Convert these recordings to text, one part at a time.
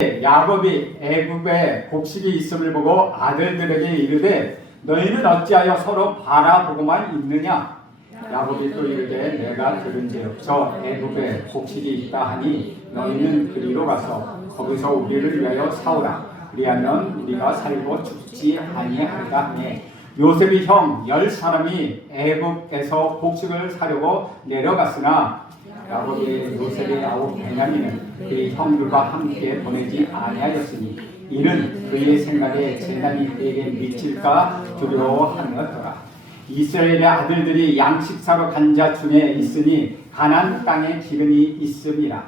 야곱이 애굽에 곡식이 있음을 보고 아들들에게 이르되 너희는 어찌하여 서로 바라보고만 있느냐. 야곱이 또 이르되 내가 들은즉 저 애굽에 곡식이 있다 하니 너희는 그리로 가서 거기서 우리를 위하여 사오라. 그리하면 우리가 살고 죽지 아니하리라 하니 요셉의 형 10사람이 애굽에서 곡식을 사려고 내려갔으나 야곱이 요셉의 아우 베냐민은 그의 형들과 함께 보내지 아니하였으니 이는 그의 생각에 재난이 그에게 미칠까 두려워하였더라. 이스라엘의 아들들이 양식 사러 간 자 중에 있으니 가나안 땅에 기근이 있음이라.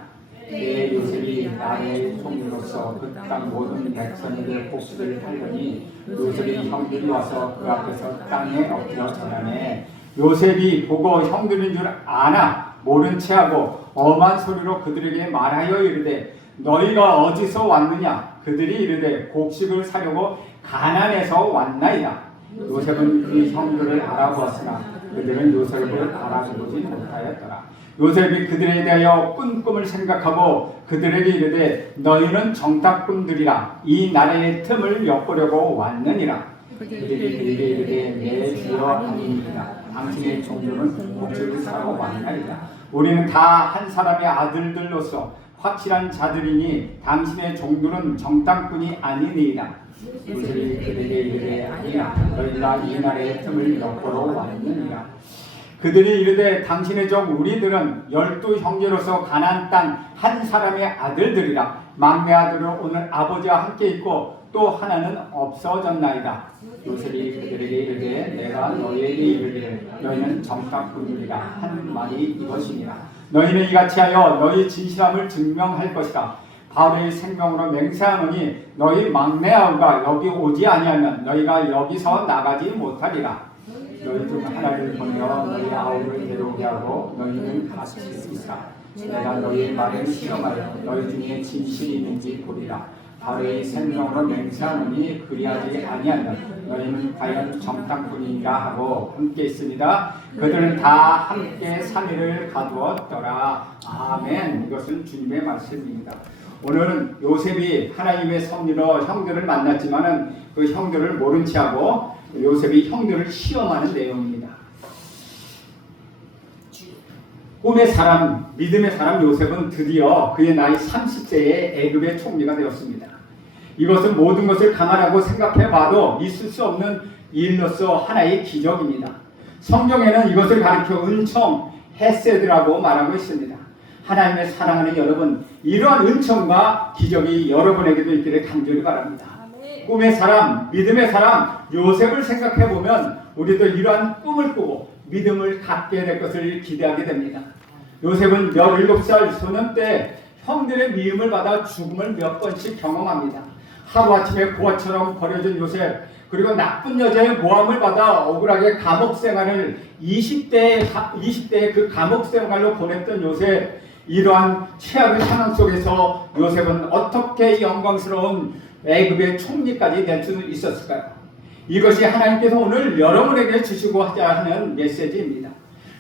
그때 요셉이 나의 총리로서 그 땅 모든 백성에게 곡식을 팔더니 요셉이 형들이 와서 그 앞에서 땅에 엎드려 전하매 요셉이 보고 형들인 줄 아나 모른 체하고 엄한 소리로 그들에게 말하여 이르되 너희가 어디서 왔느냐. 그들이 이르되 곡식을 사려고 가나안에서 왔나이다. 요셉은 그 형들을 알아보았으나 그들은 요셉을 알아보지 못하였더라. 요셉이 그들에 대하여 꾼 꿈을 생각하고 그들에게 이르되 너희는 정탐꾼들이라 이 나라의 틈을 엿보려고 왔느니라. 그들이 그에게 이르되 내 주여 아니니라. 당신의 종들은 곡식을 사러 왔나이다. 우리는 다 한 사람의 아들들로서 확실한 자들이니 당신의 종들은 정탐꾼이 아니니이다. 요셉이 그들에게 이르되 아니야. 너희가 이 나라의 틈을 엿보러 왔느니라. 그들이 이르되 당신의 종 우리들은 12형제로서 가나안 땅 한 사람의 아들들이라. 막내 아들은 오늘 아버지와 함께 있고 또 하나는 없어졌나이다. 요셉이 그들에게 이르되 내가 너희에게 이르되 너희는 정탐꾼이라 한 말이 이것이니라. 너희는 이같이 하여 너희 진실함을 증명할 것이다. 바울의 생명으로 맹세하노니 너희 막내 아우가 여기 오지 아니하면 너희가 여기서 나가지 못하리라. 너희 중 하나를 보내어 너희 아우를 데려오게 하고 너희는 같이 있으라. 내가 너희의 말을 시험하여 너희 중에 진실이 있는지 보리라. 바울의 생명으로 맹세하노니 그리하지 아니하면 너희는 과연 정탐꾼이라 하고 함께 있습니다. 그들은 다 함께 3일을 가두었더라. 아멘. 이것은 주님의 말씀입니다. 오늘은 요셉이 하나님의 섭리로 형들을 만났지만은 그 형들을 모른 체하고 요셉이 형들을 시험하는 내용입니다. 꿈의 사람, 믿음의 사람 요셉은 드디어 그의 나이 30세에 애굽의 총리가 되었습니다. 이것은 모든 것을 감안하고 생각해봐도 있을 수 없는 일로서 하나의 기적입니다. 성경에는 이것을 가리켜 은총, 헤세드라고 말하고 있습니다. 하나님의 사랑하는 여러분, 이러한 은총과 기적이 여러분에게도 있기를 간절히 바랍니다. 꿈의 사람, 믿음의 사람 요셉을 생각해보면 우리도 이러한 꿈을 꾸고 믿음을 갖게 될 것을 기대하게 됩니다. 요셉은 17살 소년 때 형들의 미움을 받아 죽음을 몇 번씩 경험합니다. 하루아침에 고아처럼 버려진 요셉, 그리고 나쁜 여자의 모함을 받아 억울하게 감옥 생활을 20대의 그 감옥 생활로 보냈던 요셉, 이러한 최악의 상황 속에서 요셉은 어떻게 영광스러운 애굽의 총리까지 될 수 있었을까요? 이것이 하나님께서 오늘 여러분에게 주시고 하자 하는 메시지입니다.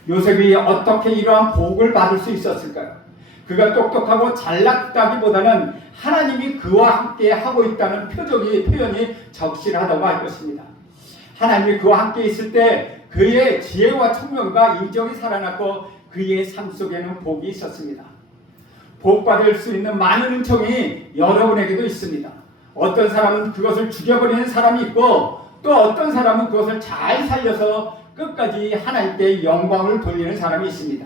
요셉이 어떻게 이러한 복을 받을 수 있었을까요? 그가 똑똑하고 잘났다기보다는 하나님이 그와 함께 하고 있다는 표현이 적실하다고 할 것입니다. 하나님이 그와 함께 있을 때 그의 지혜와 총명과 인정이 살아났고 그의 삶 속에는 복이 있었습니다. 복 받을 수 있는 많은 은총이 여러분에게도 있습니다. 어떤 사람은 그것을 죽여버리는 사람이 있고 또 어떤 사람은 그것을 잘 살려서 끝까지 하나님께 영광을 돌리는 사람이 있습니다.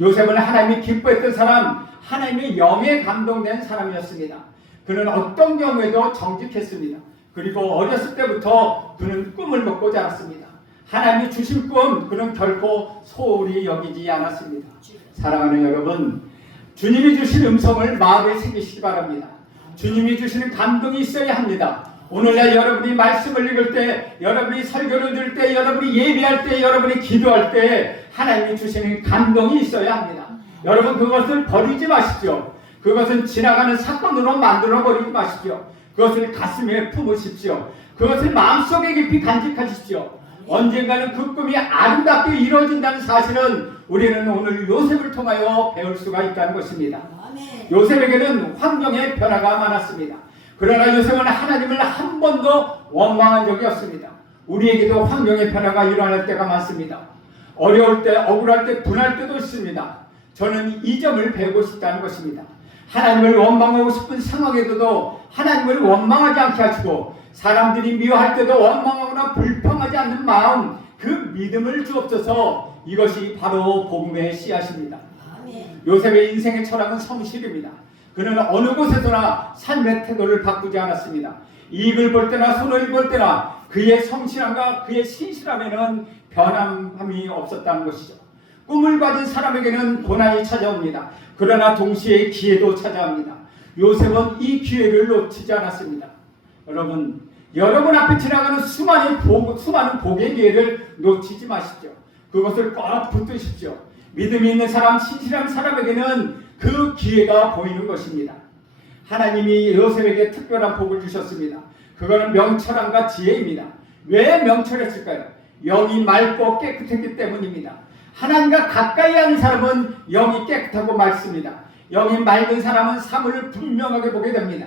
요셉은 하나님이 기뻐했던 사람, 하나님의 영에 감동된 사람이었습니다. 그는 어떤 경우에도 정직했습니다. 그리고 어렸을 때부터 그는 꿈을 먹고 자랐습니다. 하나님이 주신 꿈 그는 결코 소홀히 여기지 않았습니다. 사랑하는 여러분, 주님이 주신 음성을 마음에 새기시기 바랍니다. 주님이 주시는 감동이 있어야 합니다. 오늘날 여러분이 말씀을 읽을 때, 여러분이 설교를 들을 때, 여러분이 예배할 때, 여러분이 기도할 때 하나님이 주시는 감동이 있어야 합니다. 여러분 그것을 버리지 마십시오. 그것은 지나가는 사건으로 만들어 버리지 마십시오. 그것을 가슴에 품으십시오. 그것을 마음속에 깊이 간직하십시오. 언젠가는 그 꿈이 아름답게 이루어진다는 사실은 우리는 오늘 요셉을 통하여 배울 수가 있다는 것입니다. 요셉에게는 환경의 변화가 많았습니다. 그러나 요셉은 하나님을 한 번도 원망한 적이 없습니다. 우리에게도 환경의 변화가 일어날 때가 많습니다. 어려울 때, 억울할 때, 분할 때도 있습니다. 저는 이 점을 배우고 싶다는 것입니다. 하나님을 원망하고 싶은 상황에도 하나님을 원망하지 않게 하시고, 사람들이 미워할 때도 원망하거나 불평하지 않는 마음, 그 믿음을 주옵소서. 이것이 바로 복음의 씨앗입니다. 요셉의 인생의 철학은 성실입니다. 그는 어느 곳에서나 삶의 태도를 바꾸지 않았습니다. 이익을 볼 때나 손해를 볼 때나 그의 성실함과 그의 신실함에는 변함이 없었다는 것이죠. 꿈을 가진 사람에게는 고난이 찾아옵니다. 그러나 동시에 기회도 찾아옵니다. 요셉은 이 기회를 놓치지 않았습니다. 여러분 앞에 지나가는 수많은 복의 기회를 놓치지 마십시오. 그것을 꼭 붙드십시오. 믿음이 있는 사람, 신실한 사람에게는 그 기회가 보이는 것입니다. 하나님이 요셉에게 특별한 복을 주셨습니다. 그거는 명철함과 지혜입니다. 왜 명철했을까요? 영이 맑고 깨끗했기 때문입니다. 하나님과 가까이 하는 사람은 영이 깨끗하고 맑습니다. 영이 맑은 사람은 사물을 분명하게 보게 됩니다.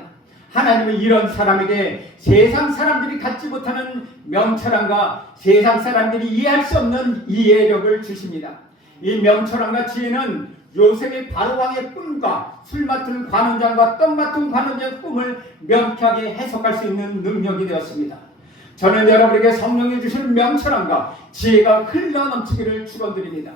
하나님은 이런 사람에게 세상 사람들이 갖지 못하는 명철함과 세상 사람들이 이해할 수 없는 이해력을 주십니다. 이 명철함과 지혜는 요셉이 바로왕의 꿈과 술 맡은 관원장과 떡 맡은 관원장의 꿈을 명쾌하게 해석할 수 있는 능력이 되었습니다. 저는 여러분에게 성령이 주신 명철함과 지혜가 흘러넘치기를 축원드립니다.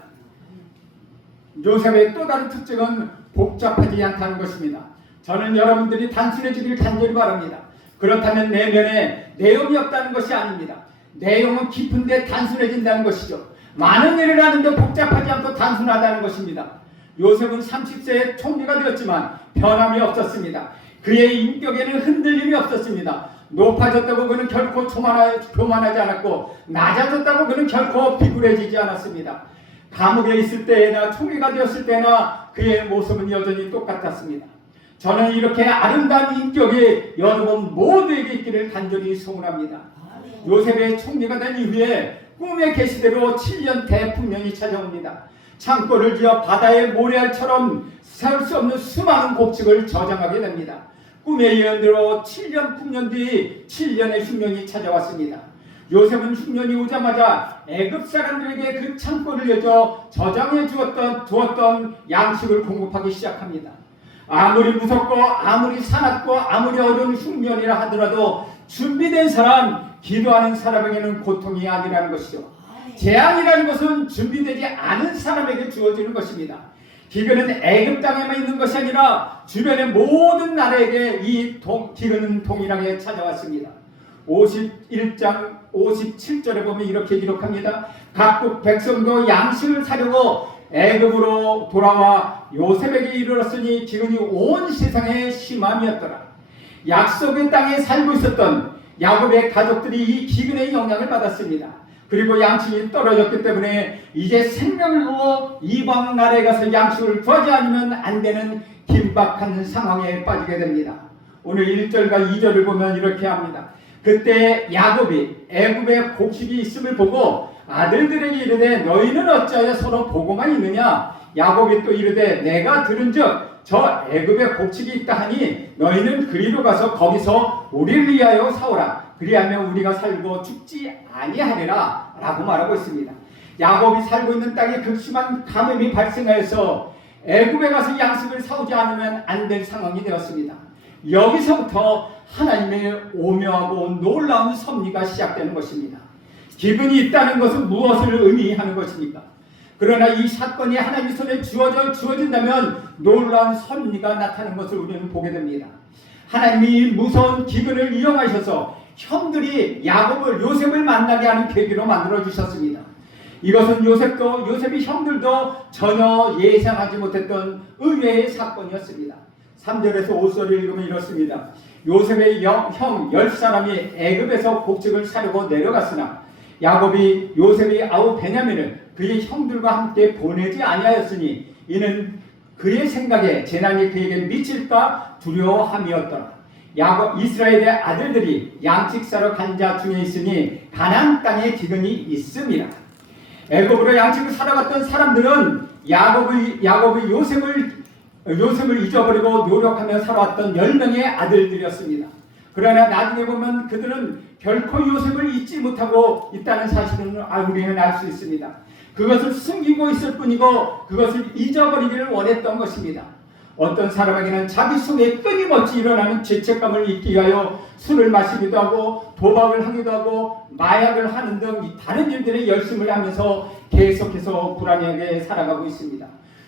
요셉의 또 다른 특징은 복잡하지 않다는 것입니다. 저는 여러분들이 단순해지길 간절히 바랍니다. 그렇다면 내면에 내용이 없다는 것이 아닙니다. 내용은 깊은데 단순해진다는 것이죠. 많은 일을 하는데 복잡하지 않고 단순하다는 것입니다. 요셉은 30세에 총리가 되었지만 변함이 없었습니다. 그의 인격에는 흔들림이 없었습니다. 높아졌다고 그는 결코 교만하지 않았고, 낮아졌다고 그는 결코 비굴해지지 않았습니다. 감옥에 있을 때나 총리가 되었을 때나 그의 모습은 여전히 똑같았습니다. 저는 이렇게 아름다운 인격이 여러분 모두에게 있기를 간절히 소원합니다. 요셉의 총리가 된 이후에 꿈의 계시대로 7년 대풍년이 찾아옵니다. 창고를 지어 바다의 모래알처럼 살 수 없는 수많은 곡식을 저장하게 됩니다. 꿈의 예언대로 7년 풍년 뒤 7년의 흉년이 찾아왔습니다. 요셉은 흉년이 오자마자 애굽 사람들에게 그 창고를 여져 저장해 두었던 양식을 공급하기 시작합니다. 아무리 무섭고 아무리 사납고 아무리 어려운 흉년이라 하더라도 준비된 사람, 기도하는 사람에게는 고통이 아니라는 것이죠. 재앙이라는 것은 준비되지 않은 사람에게 주어지는 것입니다. 기근은 애굽 땅에만 있는 것이 아니라 주변의 모든 나라에게 이 기근은 동일하게 찾아왔습니다. 51장 57절에 보면 이렇게 기록합니다. 각국 백성도 양식을 사려고 애굽으로 돌아와 요셉에게 이르렀으니 기근이 온 세상에 심함이었더라. 약속의 땅에 살고 있었던 야곱의 가족들이 이 기근의 영향을 받았습니다. 그리고 양식이 떨어졌기 때문에 이제 생명을 두고 이방 나라에 가서 양식을 구하지 않으면 안 되는 긴박한 상황에 빠지게 됩니다. 오늘 1절과 2절을 보면 이렇게 합니다. 그때 야곱이 애굽에 곡식이 있음을 보고 아들들에게 이르되 너희는 어찌하여 서로 보고만 있느냐? 야곱이 또 이르되 내가 들은즉 저 애굽에 곡식이 있다 하니 너희는 그리로 가서 거기서 우리를 위하여 사오라. 그리하면 우리가 살고 죽지 아니하리라 라고 말하고 있습니다. 야곱이 살고 있는 땅에 극심한 가뭄이 발생하여서 애굽에 가서 양식을 사오지 않으면 안 될 상황이 되었습니다. 여기서부터 하나님의 오묘하고 놀라운 섭리가 시작되는 것입니다. 기근이 있다는 것은 무엇을 의미하는 것입니까? 그러나 이 사건이 하나님의 손에 주어진다면 놀라운 섭리가 나타나는 것을 우리는 보게 됩니다. 하나님이 무서운 기근을 이용하셔서 형들이 요셉을 만나게 하는 계기로 만들어 주셨습니다. 이것은 요셉의 형들도 전혀 예상하지 못했던 의외의 사건이었습니다. 3절에서 5절을 읽으면 이렇습니다. 요셉의 형 10사람이 애굽에서 곡식을 사려고 내려갔으나 야곱이 요셉의 아우 베냐민을 그의 형들과 함께 보내지 아니하였으니 이는 그의 생각에 재난이 그에게 미칠까 두려워함이었더라. 이스라엘의 아들들이 양식 사러 간 자 중에 있으니 가나안 땅에 기근이 있음이라. 애굽으로 양식을 사러 갔던 사람들은 야곱의 요셉을 요셉을 잊어버리고 노력하며 살아왔던 10명의 아들들이었습니다. 그러나 나중에 보면 그들은 결코 요셉을 잊지 못하고 있다는 사실은 우리는 알 수 있습니다. 그것을 숨기고 있을 뿐이고 그것을 잊어버리기를 원했던 것입니다. 어떤 사람에게는 자기 속에 끊임없이 일어나는 죄책감을 잊기 위하여 술을 마시기도 하고 도박을 하기도 하고 마약을 하는 등 다른 일들에 열심을 하면서 계속해서 불안하게 살아가고 있습니다.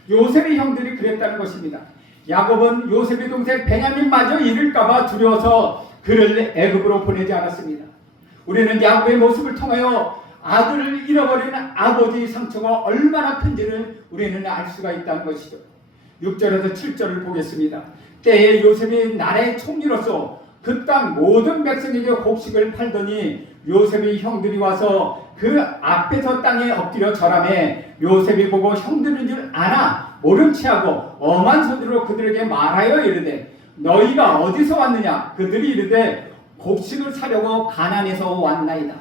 요셉의 형들이 그랬다는 것입니다. 야곱은 요셉의 동생 베냐민마저 잃을까봐 두려워서 그를 애굽으로 보내지 않았습니다. 우리는 야곱의 모습을 통하여 아들을 잃어버린 아버지의 상처가 얼마나 큰지를 우리는 알 수가 있다는 것이죠. 6절에서 7절을 보겠습니다. 때에 요셉이 나라의 총리로서 그 땅 모든 백성에게 곡식을 팔더니 요셉의 형들이 와서 그 앞에서 땅에 엎드려 절하매 요셉이 보고 형들인 줄 아나 모른 체하고 엄한 소리로 그들에게 말하여 이르되 너희가 어디서 왔느냐? 그들이 이르되 곡식을 사려고 가나안에서 왔나이다.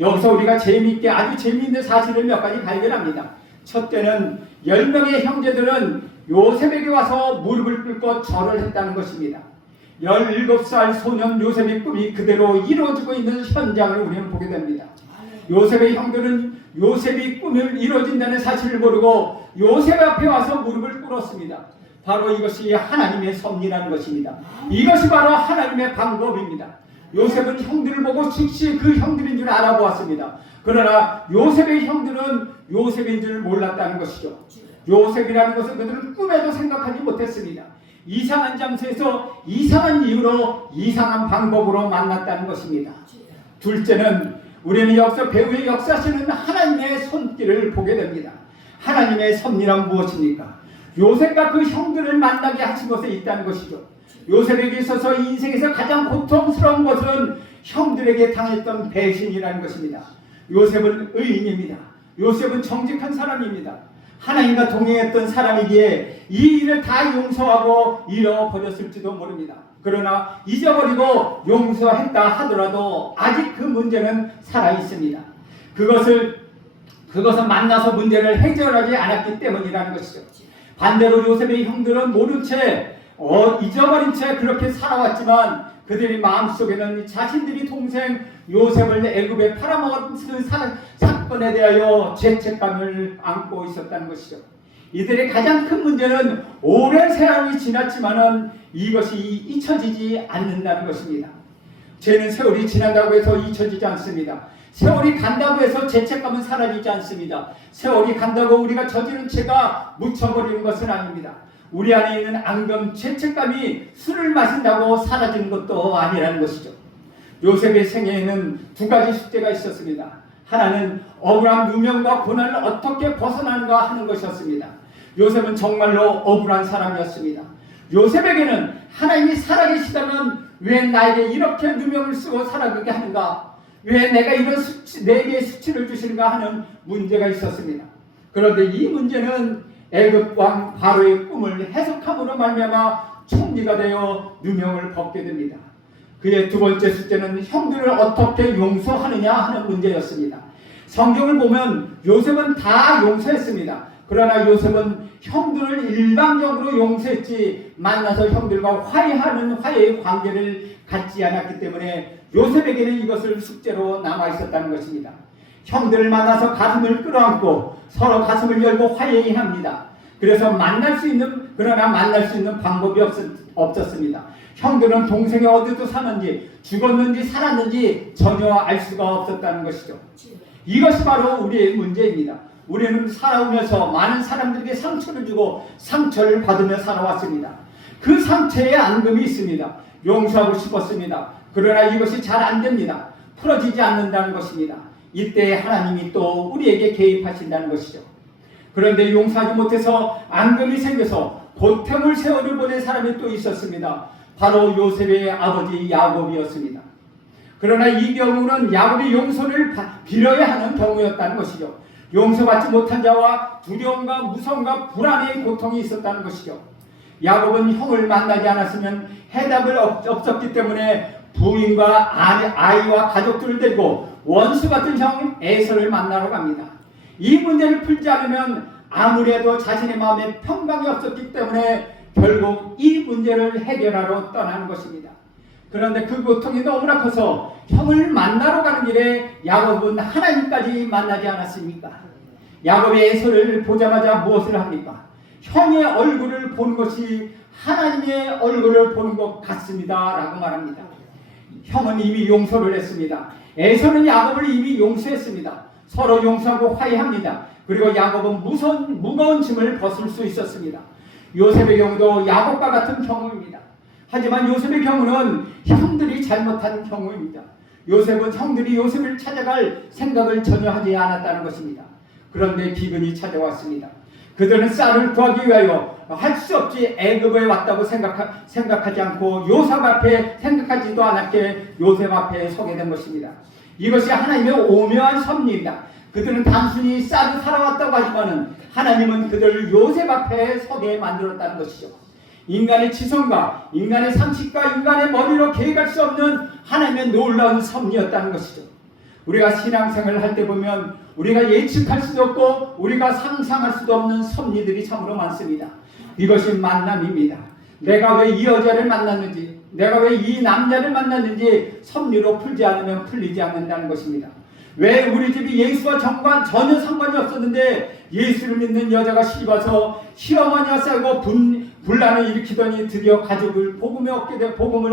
여기서 우리가 재미있게 아주 재미있는 사실을 몇 가지 발견합니다. 첫째는 10명의 형제들은 요셉에게 와서 무릎을 꿇고 절을 했다는 것입니다. 17살 소년 요셉의 꿈이 그대로 이루어지고 있는 현장을 우리는 보게 됩니다. 요셉의 형들은 요셉이 꿈을 이루어진다는 사실을 모르고 요셉 앞에 와서 무릎을 꿇었습니다. 바로 이것이 하나님의 섭리라는 것입니다. 이것이 바로 하나님의 방법입니다. 요셉은 형들을 보고 즉시 그 형들인 줄 알아보았습니다. 그러나 요셉의 형들은 요셉인 줄 몰랐다는 것이죠. 요셉이라는 것은 그들은 꿈에도 생각하지 못했습니다. 이상한 장소에서 이상한 이유로 이상한 방법으로 만났다는 것입니다. 둘째는 우리는 여기서 배우의 역사시는 하나님의 손길을 보게 됩니다. 하나님의 섭리란 무엇입니까? 요셉과 그 형들을 만나게 하신 것에 있다는 것이죠. 요셉에게 있어서 인생에서 가장 고통스러운 것은 형들에게 당했던 배신이라는 것입니다. 요셉은 의인입니다. 요셉은 정직한 사람입니다. 하나님과 동행했던 사람이기에 이 일을 다 용서하고 잃어버렸을지도 모릅니다. 그러나 잊어버리고 용서했다 하더라도 아직 그 문제는 살아있습니다. 그것은 만나서 문제를 해결하지 않았기 때문이라는 것이죠. 반대로 요셉의 형들은 모른 채 잊어버린 채 그렇게 살아왔지만 그들의 마음속에는 자신들이 동생 요셉을 애굽에 팔아먹은 사건에 대하여 죄책감을 안고 있었다는 것이죠. 이들의 가장 큰 문제는 오랜 세월이 지났지만은 이것이 잊혀지지 않는다는 것입니다. 죄는 세월이 지난다고 해서 잊혀지지 않습니다. 세월이 간다고 해서 죄책감은 사라지지 않습니다. 세월이 간다고 우리가 저지른 죄가 묻혀버리는 것은 아닙니다. 우리 안에 있는 앙금, 죄책감이 술을 마신다고 사라지는 것도 아니라는 것이죠. 요셉의 생애에는 두 가지 숙제가 있었습니다. 하나는 억울한 누명과 고난을 어떻게 벗어나는가 하는 것이었습니다. 요셉은 정말로 억울한 사람이었습니다. 요셉에게는 하나님이 살아계시다면 왜 나에게 이렇게 누명을 쓰고 살아가게 하는가? 왜 내가 이런 내게 수치를 주시는가 하는 문제가 있었습니다. 그런데 이 문제는 애굽 왕 바로의 꿈을 해석함으로 말미암아 총리가 되어 누명을 벗게 됩니다. 그의 두 번째 숙제는 형들을 어떻게 용서하느냐 하는 문제였습니다. 성경을 보면 요셉은 다 용서했습니다. 그러나 요셉은 형들을 일방적으로 용서했지 만나서 형들과 화해하는 화해의 관계를 갖지 않았기 때문에 요셉에게는 이것을 숙제로 남아있었다는 것입니다. 형들을 만나서 가슴을 끌어안고 서로 가슴을 열고 화해합니다. 그래서 만날 수 있는 방법이 없었습니다. 형들은 동생이 어디서 사는지 죽었는지 살았는지 전혀 알 수가 없었다는 것이죠. 이것이 바로 우리의 문제입니다. 우리는 살아오면서 많은 사람들에게 상처를 주고 상처를 받으며 살아왔습니다. 그 상처에 앙금이 있습니다. 용서하고 싶었습니다. 그러나 이것이 잘 안 됩니다. 풀어지지 않는다는 것입니다. 이때 하나님이 또 우리에게 개입하신다는 것이죠. 그런데 용서하지 못해서 앙금이 생겨서 보탬을 세월을 보낸 사람이 또 있었습니다. 바로 요셉의 아버지 야곱이었습니다. 그러나 이 경우는 야곱이 용서를 빌어야 하는 경우였다는 것이죠. 용서받지 못한 자와 두려움과 무서움과 불안의 고통이 있었다는 것이죠. 야곱은 형을 만나지 않았으면 해답을 없었기 때문에 부인과 아이와 가족들을 데리고 원수 같은 형 에서를 만나러 갑니다. 이 문제를 풀지 않으면 아무래도 자신의 마음에 평강이 없었기 때문에 결국 이 문제를 해결하러 떠나는 것입니다. 그런데 그 고통이 너무나 커서 형을 만나러 가는 길에 야곱은 하나님까지 만나지 않았습니까? 야곱이 에서를 보자마자 무엇을 합니까? 형의 얼굴을 보는 것이 하나님의 얼굴을 보는 것 같습니다 라고 말합니다. 형은 이미 용서를 했습니다. 에서는 야곱을 이미 용서했습니다. 서로 용서하고 화해합니다. 그리고 야곱은 무거운 짐을 벗을 수 있었습니다. 요셉의 경우도 야곱과 같은 경우입니다. 하지만 요셉의 경우는 형들이 잘못한 경우입니다. 요셉은 형들이 요셉을 찾아갈 생각을 전혀 하지 않았다는 것입니다. 그런데 기근이 찾아왔습니다. 그들은 쌀을 구하기 위하여 할 수 없이 애굽에 왔다고 생각하지 않고 요셉 앞에 생각하지도 않았게 요셉 앞에 서게 된 것입니다. 이것이 하나님의 오묘한 섭리입니다. 그들은 단순히 쌀을 사러 왔다고 하지만은 하나님은 그들을 요셉 앞에 서게 만들었다는 것이죠. 인간의 지성과 인간의 상식과 인간의 머리로 계획할 수 없는 하나님의 놀라운 섭리였다는 것이죠. 우리가 신앙생활을 할 때 보면 우리가 예측할 수도 없고 우리가 상상할 수도 없는 섭리들이 참으로 많습니다. 이것이 만남입니다. 내가 왜 이 여자를 만났는지, 내가 왜 이 남자를 만났는지 섭리로 풀지 않으면 풀리지 않는다는 것입니다. 왜 우리 집이 예수와 전혀 상관이 없었는데 예수를 믿는 여자가 시집와서 시어머니와 싸우고 분란을 일으키더니 드디어 가족을 복음을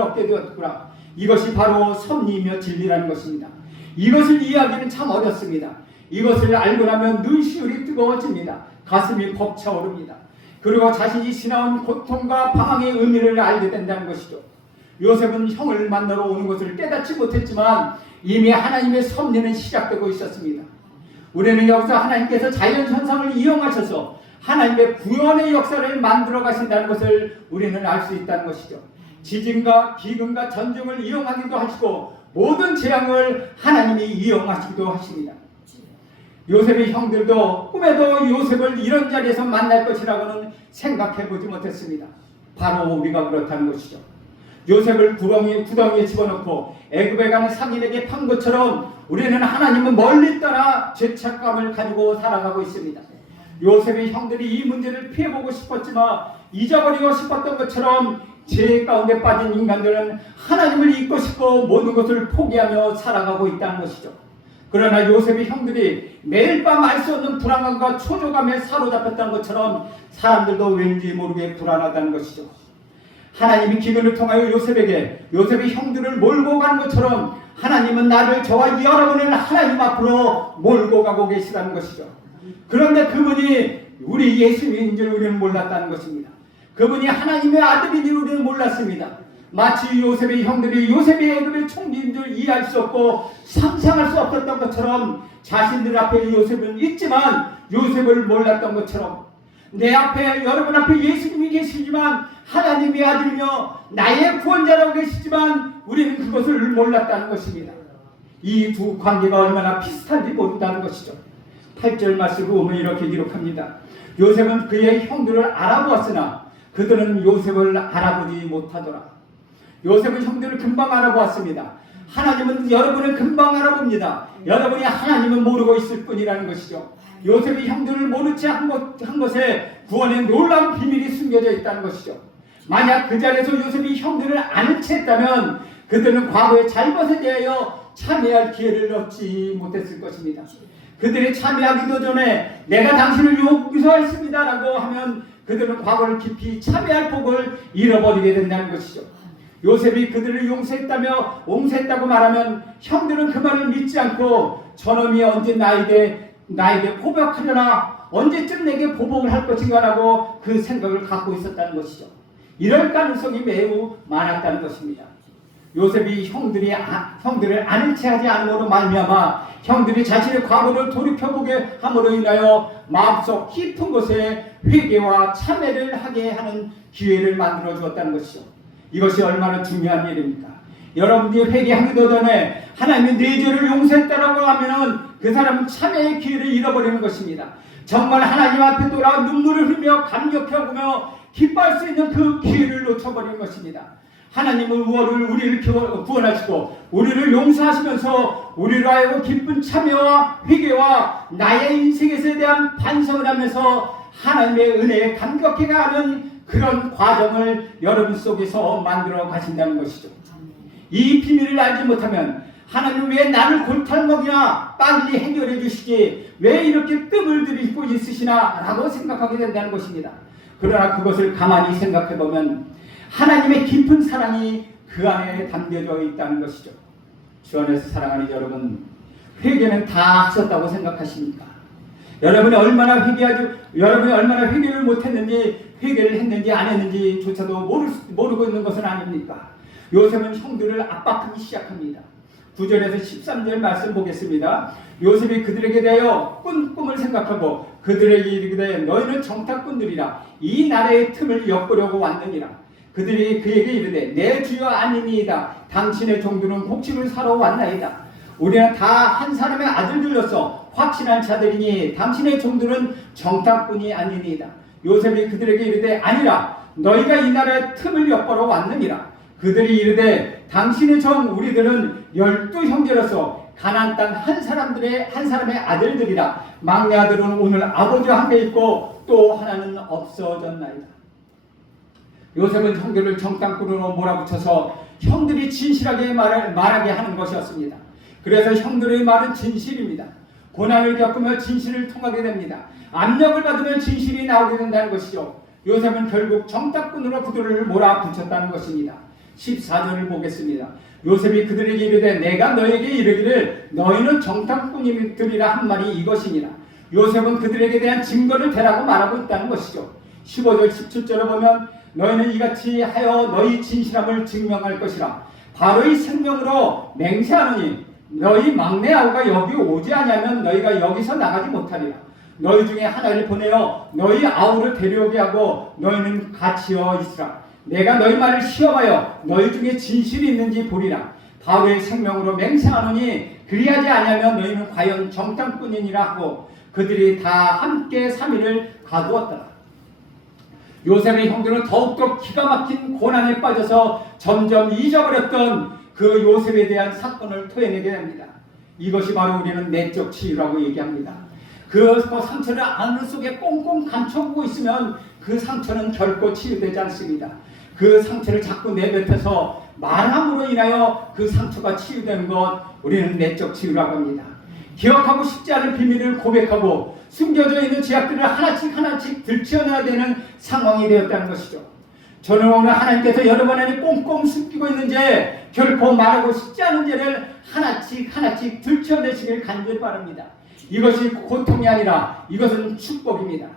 얻게 되었구나. 이것이 바로 섭리이며 진리라는 것입니다. 이것을 이해하기는 참 어렵습니다. 이것을 알고 나면 눈시울이 뜨거워집니다. 가슴이 벅차오릅니다. 그리고 자신이 지나온 고통과 방황의 의미를 알게 된다는 것이죠. 요셉은 형을 만나러 오는 것을 깨닫지 못했지만 이미 하나님의 섭리는 시작되고 있었습니다. 우리는 여기서 하나님께서 자연현상을 이용하셔서 하나님의 구원의 역사를 만들어 가신다는 것을 우리는 알 수 있다는 것이죠. 지진과 기근과 전쟁을 이용하기도 하시고 모든 재앙을 하나님이 이용하시기도 하십니다. 요셉의 형들도 꿈에도 요셉을 이런 자리에서 만날 것이라고는 생각해보지 못했습니다. 바로 우리가 그렇다는 것이죠. 요셉을 구덩이에 집어넣고 애굽에 가는 상인에게 판 것처럼 우리는 하나님은 멀리 떠나 죄책감을 가지고 살아가고 있습니다. 요셉의 형들이 이 문제를 피해보고 싶었지만 잊어버리고 싶었던 것처럼 죄 가운데 빠진 인간들은 하나님을 잊고 싶고 모든 것을 포기하며 살아가고 있다는 것이죠. 그러나 요셉의 형들이 매일 밤 알 수 없는 불안감과 초조감에 사로잡혔다는 것처럼 사람들도 왠지 모르게 불안하다는 것이죠. 하나님이 기근을 통하여 요셉의 형들을 몰고 가는 것처럼 하나님은 나를 저와 여러분을 하나님 앞으로 몰고 가고 계시다는 것이죠. 그런데 그분이 우리 예수님인 줄 우리는 몰랐다는 것입니다. 그분이 하나님의 아들인 줄 우리는 몰랐습니다. 마치 요셉의 형들이 요셉의 애굽의 총리인 줄 이해할 수 없고 상상할 수 없었던 것처럼 자신들 앞에 요셉은 있지만 요셉을 몰랐던 것처럼 내 앞에 여러분 앞에 예수님이 계시지만 하나님의 아들이며 나의 구원자라고 계시지만 우리는 그것을 몰랐다는 것입니다. 이 두 관계가 얼마나 비슷한지 모른다는 것이죠. 8절 말씀을 보면 이렇게 기록합니다. 요셉은 그의 형들을 알아보았으나 그들은 요셉을 알아보지 못하더라. 요셉은 형들을 금방 알아보았습니다. 하나님은 여러분을 금방 알아봅니다. 여러분이 하나님은 모르고 있을 뿐이라는 것이죠. 요셉이 형들을 모른 채 한 것에 구원의 놀라운 비밀이 숨겨져 있다는 것이죠. 만약 그 자리에서 요셉이 형들을 아는 채 했다면 그들은 과거의 잘못에 대하여 참회할 기회를 얻지 못했을 것입니다. 그들이 참회하기도 전에 내가 당신을 용서했습니다 라고 하면 그들은 과거를 깊이 참회할 복을 잃어버리게 된다는 것이죠. 요셉이 그들을 용서했다고 말하면 형들은 그 말을 믿지 않고 저놈이 언제 나에게 포박하려나 언제쯤 내게 보복을 할 것인가 라고 그 생각을 갖고 있었다는 것이죠. 이럴 가능성이 매우 많았다는 것입니다. 요셉이 형들을 아는 채 하지 않음으로 말미암아 형들이 자신의 과거를 돌이켜보게 함으로 인하여 마음속 깊은 곳에 회개와 참회를 하게 하는 기회를 만들어 주었다는 것이죠. 이것이 얼마나 중요한 일입니까? 여러분이 회개하기도 전에 하나님이 내 죄를 용서했다라고 하면은 그 사람은 참회의 기회를 잃어버리는 것입니다. 정말 하나님 앞에 돌아 눈물을 흘리며 감격해하며 기뻐할 수 있는 그 기회를 놓쳐버리는 것입니다. 하나님은 우리를 구원하시고 우리를 용서하시면서 우리로 하여금 기쁜 참여와 회개와 나의 인생에 대한 반성을 하면서 하나님의 은혜에 감격해가 하는 그런 과정을 여러분 속에서 만들어 가신다는 것이죠. 이 비밀을 알지 못하면 하나님 왜 나를 골탕먹이나 빨리 해결해 주시지 왜 이렇게 뜸을 들이고 있으시나 라고 생각하게 된다는 것입니다. 그러나 그것을 가만히 생각해 보면 하나님의 깊은 사랑이 그 안에 담겨져 있다는 것이죠. 주 안에서 사랑하는 여러분, 회개는 다 하셨다고 생각하십니까? 여러분이 얼마나 회개를 못했는지, 회개를 했는지 안 했는지조차도 모르고 있는 것은 아닙니까? 요셉은 형들을 압박하기 시작합니다. 9절에서 13절 말씀 보겠습니다. 요셉이 그들에게 대하여 꿈을 생각하고 그들에게 이르되 너희는 정탐꾼들이라 이 나라의 틈을 엿보려고 왔느니라. 그들이 그에게 이르되 내 주여 아니니이다. 당신의 종들은 곡식을 사러 왔나이다. 우리는 다 한 사람의 아들들로서 확신한 자들이니 당신의 종들은 정탐꾼이 아니니이다. 요셉이 그들에게 이르되 아니라 너희가 이 나라의 틈을 엿보러 왔느니라. 그들이 이르되 당신의 종 우리들은 12 형제로서 가나안 땅 한 사람의 아들들이라. 막내 아들은 오늘 아버지와 함께 있고 또 하나는 없어졌나이다. 요셉은 형들을 정탐꾼으로 몰아붙여서 형들이 진실하게 말하게 하는 것이었습니다. 그래서 형들의 말은 진실입니다. 고난을 겪으며 진실을 통하게 됩니다. 압력을 받으면 진실이 나오게 된다는 것이죠. 요셉은 결국 정탐꾼으로 그들을 몰아붙였다는 것입니다. 14절을 보겠습니다. 요셉이 그들에게 이르되 내가 너에게 이르기를 너희는 정탐꾼들이라 한 말이 이것이니라. 요셉은 그들에게 대한 증거를 대라고 말하고 있다는 것이죠. 15절 17절을 보면 너희는 이같이 하여 너희 진실함을 증명할 것이라. 바로의 생명으로 맹세하노니 너희 막내 아우가 여기 오지 아니하면 너희가 여기서 나가지 못하리라. 너희 중에 하나를 보내어 너희 아우를 데려오게 하고 너희는 같이어 있으라. 내가 너희 말을 시험하여 너희 중에 진실이 있는지 보리라. 바로의 생명으로 맹세하노니 그리하지 아니하면 너희는 과연 정탐꾼이니라 하고 그들이 다 함께 3일을 가두었더라. 요셉의 형들은 더욱더 기가 막힌 고난에 빠져서 점점 잊어버렸던 그 요셉에 대한 사건을 토해내게 됩니다. 이것이 바로 우리는 내적 치유라고 얘기합니다. 그 상처를 안을 속에 꽁꽁 감춰보고 있으면 그 상처는 결코 치유되지 않습니다. 그 상처를 자꾸 내뱉어서 말함으로 인하여 그 상처가 치유되는 것, 우리는 내적 치유라고 합니다. 기억하고 싶지 않은 비밀을 고백하고 숨겨져 있는 죄악들을 하나씩 들춰내야 되는 상황이 되었다는 것이죠. 저는 오늘 하나님께서 여러분 안에 꽁꽁 숨기고 있는 죄, 결코 말하고 싶지 않은 죄를 하나씩 들춰내시길 간절히 바랍니다. 이것이 고통이 아니라 이것은 축복입니다.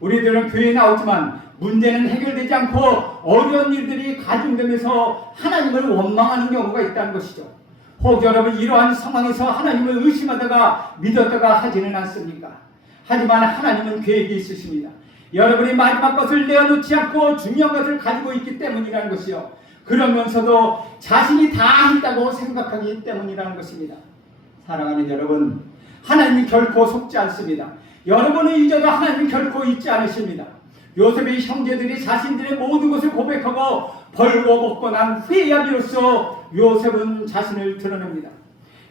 우리들은 교회에 나오지만 문제는 해결되지 않고 어려운 일들이 가중되면서 하나님을 원망하는 경우가 있다는 것이죠. 혹 여러분 이러한 상황에서 하나님을 의심하다가 믿었다가 하지는 않습니까? 하지만 하나님은 계획이 있으십니다. 여러분이 마지막 것을 내어놓지 않고 중요한 것을 가지고 있기 때문이라는 것이요. 그러면서도 자신이 다 있다고 생각하기 때문이라는 것입니다. 사랑하는 여러분, 하나님이 결코 속지 않습니다. 여러분을 잊어도 하나님 결코 잊지 않으십니다. 요셉의 형제들이 자신들의 모든 것을 고백하고 벌거벗고 난 후에야 비로소 요셉은 자신을 드러냅니다.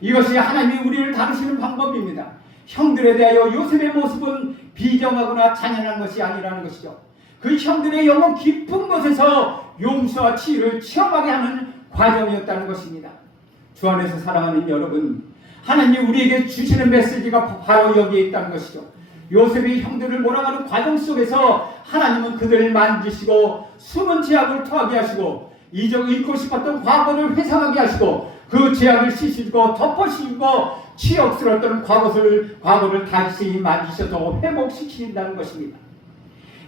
이것이 하나님이 우리를 다루시는 방법입니다. 형들에 대하여 요셉의 모습은 비정하거나 잔인한 것이 아니라는 것이죠. 그 형들의 영혼 깊은 곳에서 용서와 치유를 체험하게 하는 과정이었다는 것입니다. 주 안에서 사랑하는 여러분, 하나님이 우리에게 주시는 메시지가 바로 여기에 있다는 것이죠. 요셉이 형들을 몰아가는 과정 속에서 하나님은 그들을 만지시고 숨은 죄악을 토하게 하시고 잊고 싶었던 과거를 회상하게 하시고 그 죄악을 씻으시고 덮어씌우고 치욕스러웠던 과거를 다시 만지셔서 회복시키신다는 것입니다.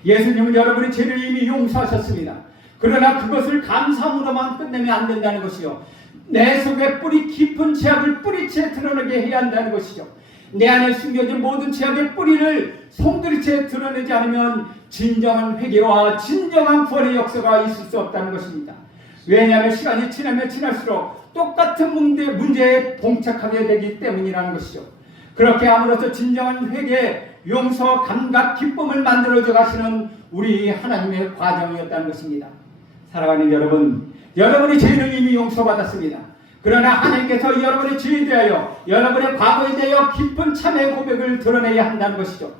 예수님은 여러분의 죄를 이미 용서하셨습니다. 그러나 그것을 감사함으로만 끝내면 안 된다는 것이요. 내 속에 뿌리 깊은 죄악을 뿌리채 드러내게 해야 한다는 것이죠. 내 안에 숨겨진 모든 죄악의 뿌리를 송두리째 드러내지 않으면 진정한 회개와 진정한 구원의 역사가 있을 수 없다는 것입니다. 왜냐하면 시간이 지나면 지날수록 똑같은 문제에 봉착하게 되기 때문이라는 것이죠. 그렇게 함으로써 진정한 회개, 용서, 감각, 기쁨을 만들어져 가시는 우리 하나님의 과정이었다는 것입니다. 사랑하는 여러분, 여러분의 죄는 이미 용서받았습니다. 그러나 하나님께서 여러분의 죄에 대하여, 여러분의 과거에 대하여 깊은 참회의 고백을 드러내야 한다는 것이죠.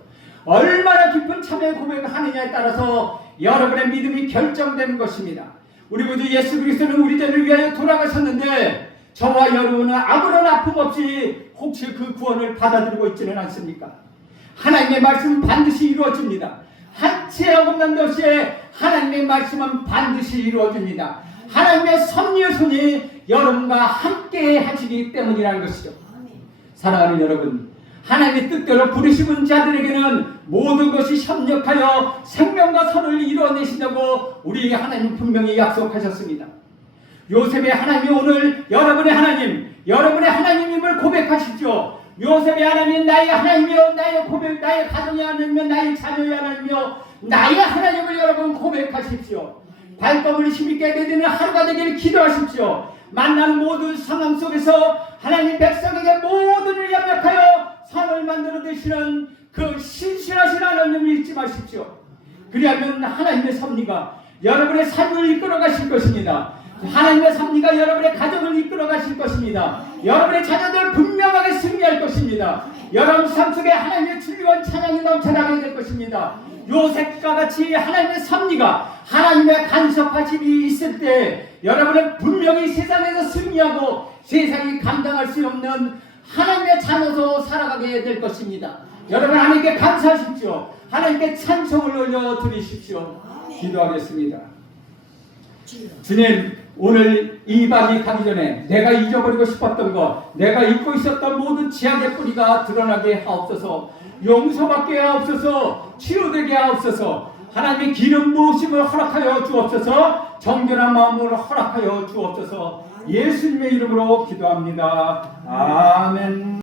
얼마나 깊은 참회의 고백을 하느냐에 따라서 여러분의 믿음이 결정되는 것입니다. 우리 구주 예수 그리스도는 우리 죄를 위하여 돌아가셨는데 저와 여러분은 아무런 아픔 없이 혹시 그 구원을 받아들이고 있지는 않습니까? 하나님의 말씀은 반드시 이루어집니다. 한 채 어긋남도 없이 하나님의 말씀은 반드시 이루어집니다. 하나님의 섭리의 손이 여러분과 함께 하시기 때문이라는 것이죠. 사랑하는 여러분, 하나님의 뜻대로 부르심은 자들에게는 모든 것이 협력하여 생명과 선을 이루어내신다고 우리 하나님 분명히 약속하셨습니다. 요셉의 하나님이 오늘 여러분의 하나님, 여러분의 하나님임을 고백하십시오. 요셉의 하나님 나의 하나님이요, 나의 가정의 하나님이요, 나의 자녀의 하나님이요, 나의 하나님을 여러분 고백하십시오. 발걸음을 힘있게 내딛는 하루가 되기를 기도하십시오. 만나는 모든 상황 속에서 하나님 백성에게 모든 을 협력하여 선을 만들어 드시는 그 신실하신 하나님을 잊지 마십시오. 그리하면 하나님의 섭리가 여러분의 삶을 이끌어 가실 것입니다. 하나님의 섭리가 여러분의 가정을 이끌어 가실 것입니다. 여러분의 자녀들 분명하게 승리할 것입니다. 여러분 삶 속에 하나님의 진리와 찬양이 넘쳐나게 될 것입니다. 요셉과 같이 하나님의 섭리가 하나님의 간섭하심이 있을 때 여러분은 분명히 세상에서 승리하고 세상이 감당할 수 없는 하나님의 자녀로 살아가게 될 것입니다. 여러분 하나님께 감사하십시오. 하나님께 찬송을 올려드리십시오. 기도하겠습니다. 주님, 오늘 이 밤이 가기 전에 내가 잊어버리고 싶었던 것, 내가 잊고 있었던 모든 지향의 뿌리가 드러나게 하옵소서. 용서받게 하옵소서. 치유되게 하옵소서. 하나님의 기름 부으심을 허락하여 주옵소서. 정결한 마음을 허락하여 주옵소서. 예수님의 이름으로 기도합니다. 아멘.